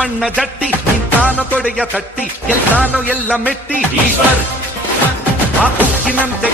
ಮಣ್ಣ ಜಟ್ಟಿ ನಿಂತಾನೋ ತೊಡೆಯ ತಟ್ಟಿ ಎಲ್ಲಾನೋ ಎಲ್ಲ ಮೆಟ್ಟಿ ಈಶ್ವರ್ ಆ ಉಕ್ಕಿನಂತೆ